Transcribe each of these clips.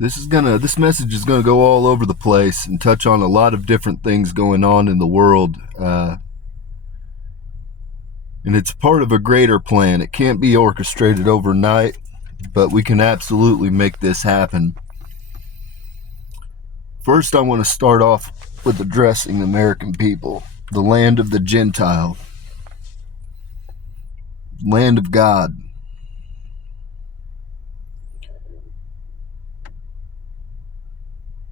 This message is gonna go all over the place and touch on a lot of different things going on in the world, and it's part of a greater plan. It can't be orchestrated overnight, but we can absolutely make this happen. First, I want to start off with addressing the American people, the land of the Gentile, land of God.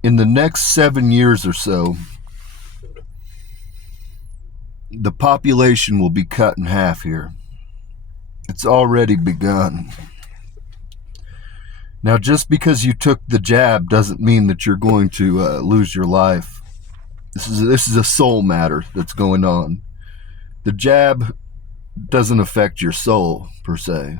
In the next 7 years or so, the population will be cut in half here. It's already begun. Now, just because you took the jab doesn't mean that you're going to lose your life. This is a soul matter that's going on. The jab doesn't affect your soul, per se.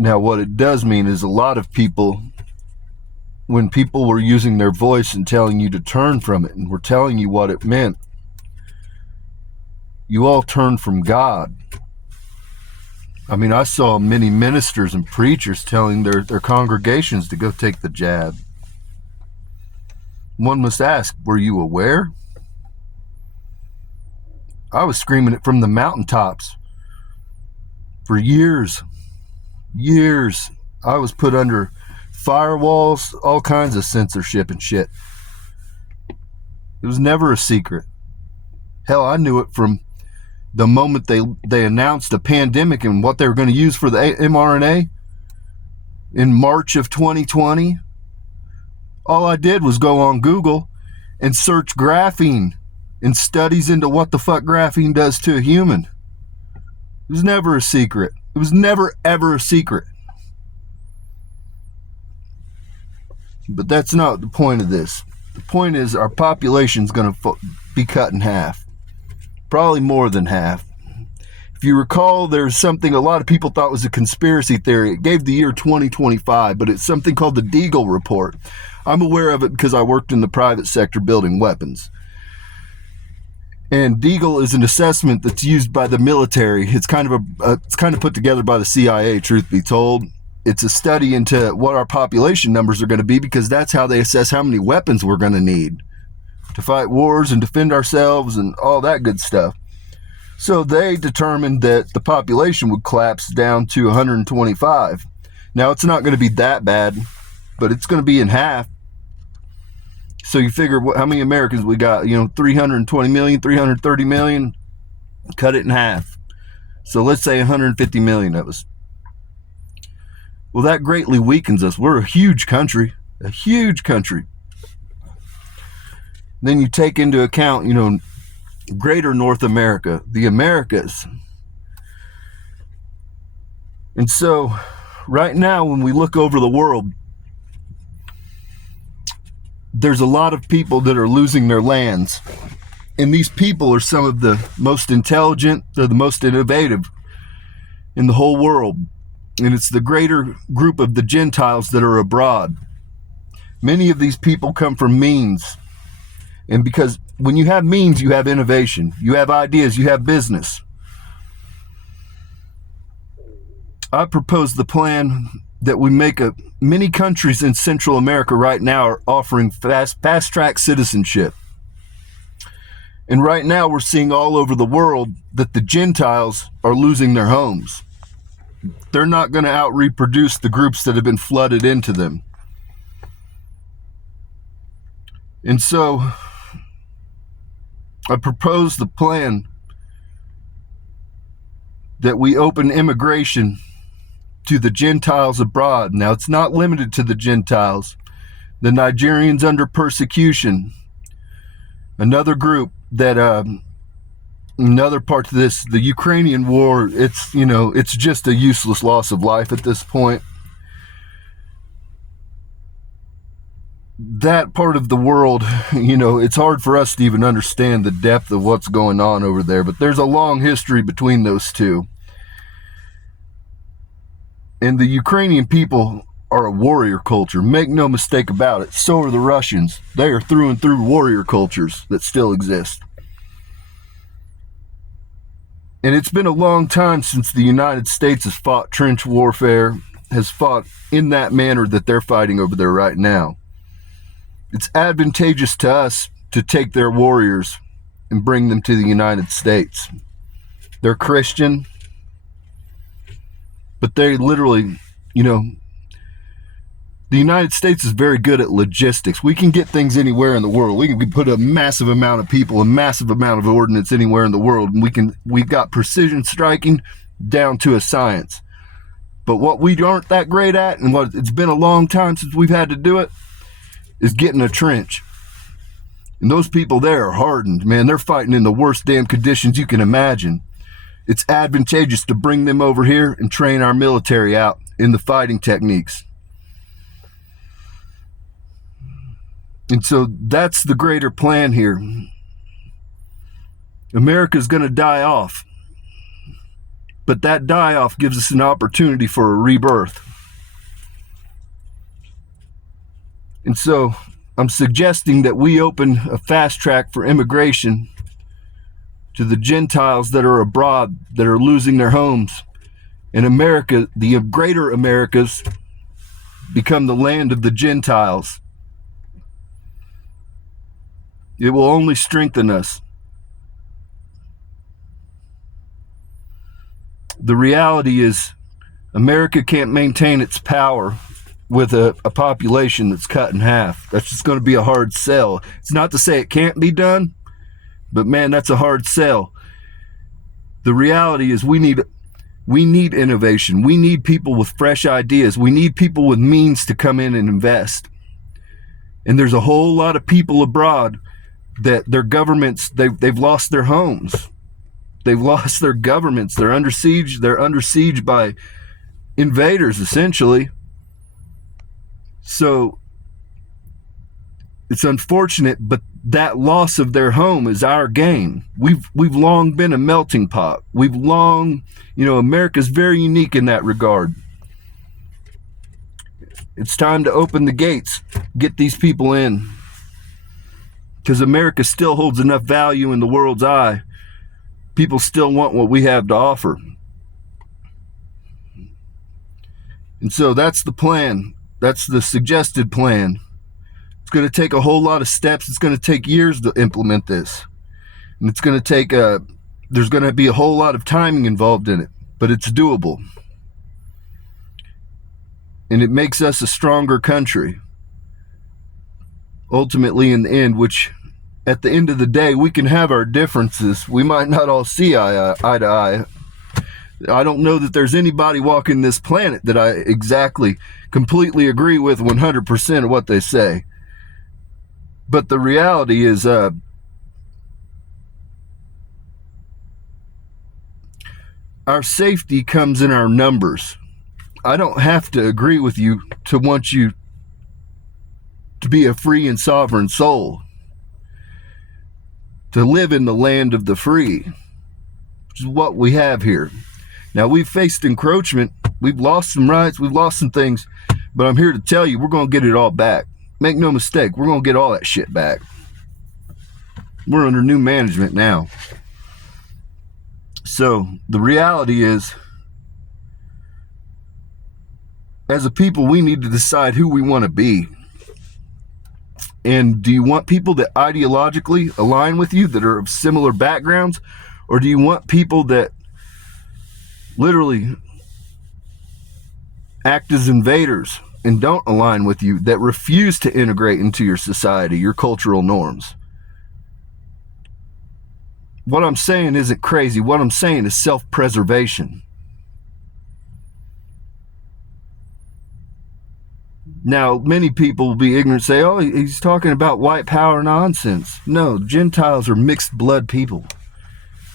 Now, what it does mean is a lot of people, when people were using their voice and telling you to turn from it and were telling you what it meant, you all turned from God. I mean, I saw many ministers and preachers telling their congregations to go take the jab. One must ask, were you aware? I was screaming it from the mountaintops for years. I was put under firewalls, all kinds of censorship and shit. It was never a secret. Hell, I knew it from the moment they announced a pandemic and what they were going to use for the mRNA in March of 2020. All I did was go on Google and search graphene and studies into what the fuck graphene does to a human. It was never a secret. It was never, ever a secret. But that's not the point of this. The point is our population's going to be cut in half. Probably more than half. If you recall, there's something a lot of people thought was a conspiracy theory. It gave the year 2025, but it's something called the Deagle Report. I'm aware of it because I worked in the private sector building weapons. And Deagle is an assessment that's used by the military. It's kind of put together by the CIA, truth be told. It's a study into what our population numbers are going to be, because that's how they assess how many weapons we're going to need to fight wars and defend ourselves and all that good stuff. So they determined that the population would collapse down to 125. Now, it's not going to be that bad, but it's going to be in half. So you figure how many Americans we got, 320 million, 330 million, cut it in half. So let's say 150 million of us. Well, that greatly weakens us. We're a huge country. Then you take into account, greater North America, the Americas. And so right now, when we look over the world, there's a lot of people that are losing their lands. And these people are some of the most intelligent, they're the most innovative in the whole world. And it's the greater group of the Gentiles that are abroad. Many of these people come from means. And because when you have means, you have innovation, you have ideas, you have business. I propose the plan that we make many countries in Central America right now are offering fast track citizenship. And right now we're seeing all over the world that the Gentiles are losing their homes. They're not going to out-reproduce the groups that have been flooded into them. And so I propose the plan that we open immigration to the Gentiles abroad. Now, it's not limited to the Gentiles. The Nigerians under persecution, another group that another part of this, the Ukrainian war, it's just a useless loss of life at this point. That part of the world, it's hard for us to even understand the depth of what's going on over there, but there's a long history between those two. And the Ukrainian people are a warrior culture. Make no mistake about it. So are the Russians. They are through and through warrior cultures that still exist. And it's been a long time since the United States has fought trench warfare, has fought in that manner that they're fighting over there right now. It's advantageous to us to take their warriors and bring them to the United States. They're Christian, but they literally, the United States is very good at logistics. We can get things anywhere in the world. We can put a massive amount of people, a massive amount of ordnance anywhere in the world, and we've got precision striking down to a science. But what we aren't that great at, and what it's been a long time since we've had to do it, is getting a trench. And those people there are hardened, man. They're fighting in the worst damn conditions you can imagine. It's advantageous to bring them over here and train our military out in the fighting techniques. And so that's the greater plan here. America's going to die off. But that die-off gives us an opportunity for a rebirth. And so I'm suggesting that we open a fast track for immigration to the Gentiles that are abroad, that are losing their homes. And America, the greater Americas, become the land of the Gentiles. It will only strengthen us. The reality is America can't maintain its power with a population that's cut in half. That's just going to be a hard sell. It's not to say it can't be done, but man, that's a hard sell. The reality is we need innovation. We need people with fresh ideas. We need people with means to come in and invest. And there's a whole lot of people abroad that their governments, they've lost their homes. They've lost their governments. They're under siege. They're under siege by invaders, essentially. So it's unfortunate, but that loss of their home is our gain. We've long been a melting pot. America's very unique in that regard. It's time to open the gates, get these people in. Because America still holds enough value in the world's eye. People still want what we have to offer. And so that's the plan. That's the suggested plan. It's going to take a whole lot of steps. It's going to take years to implement this. And it's going to take there's going to be a whole lot of timing involved in it. But it's doable. And it makes us a stronger country. Ultimately, in the end, which at the end of the day, we can have our differences. We might not all see eye to eye. I don't know that there's anybody walking this planet that I completely agree with 100% of what they say. But the reality is, our safety comes in our numbers. I don't have to agree with you to want you to be a free and sovereign soul, to live in the land of the free, which is what we have here. Now, we've faced encroachment. We've lost some rights. We've lost some things. But I'm here to tell you, we're going to get it all back. Make no mistake, we're going to get all that shit back. We're under new management now. So, the reality is, as a people, we need to decide who we want to be. And do you want people that ideologically align with you, that are of similar backgrounds? Or do you want people that literally act as invaders and don't align with you, that refuse to integrate into your society, your cultural norms? What I'm saying isn't crazy. What I'm saying is self-preservation. Now, many people will be ignorant, say, oh, he's talking about white power nonsense. No, Gentiles are mixed blood people.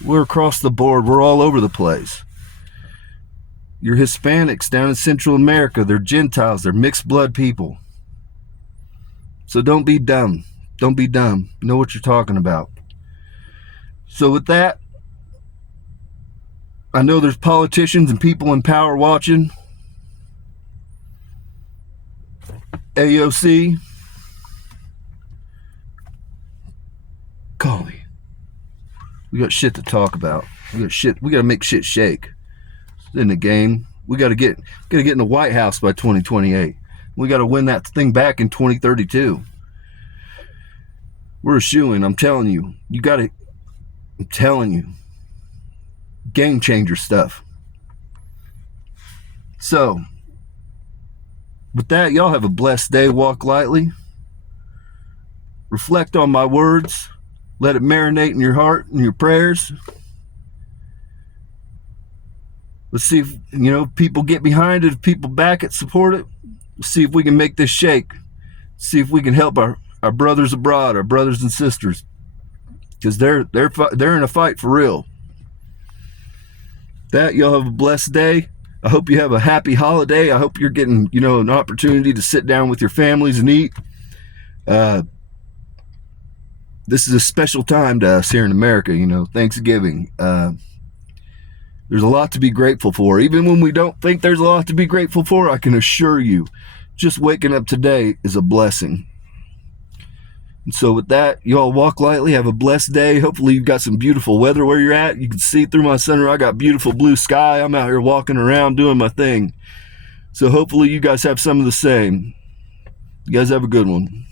We're across the board. We're all over the place. Your Hispanics down in Central America, they're Gentiles. They're mixed blood people. So don't be dumb. Don't be dumb. Know what you're talking about. So with that, I know there's politicians and people in power watching. AOC, call me. We got shit to talk about. We gotta make shit shake in the game. We gotta get in the White House by 2028. We gotta win that thing back in 2032. We're a shoo-in. I'm telling you. I'm telling you. Game changer stuff. So, with that, y'all have a blessed day. Walk lightly. Reflect on my words. Let it marinate in your heart and your prayers. Let's see if, people get behind it, if people back it, support it. Let's see if we can make this shake. See if we can help our brothers abroad, our brothers and sisters. Because they're in a fight for real. That, y'all have a blessed day. I hope you have a happy holiday. I hope you're getting, an opportunity to sit down with your families and eat. This is a special time to us here in America, Thanksgiving. There's a lot to be grateful for. Even when we don't think there's a lot to be grateful for, I can assure you, just waking up today is a blessing. And so with that, you all walk lightly. Have a blessed day. Hopefully you've got some beautiful weather where you're at. You can see through my sunroof. I got beautiful blue sky. I'm out here walking around doing my thing. So hopefully you guys have some of the same. You guys have a good one.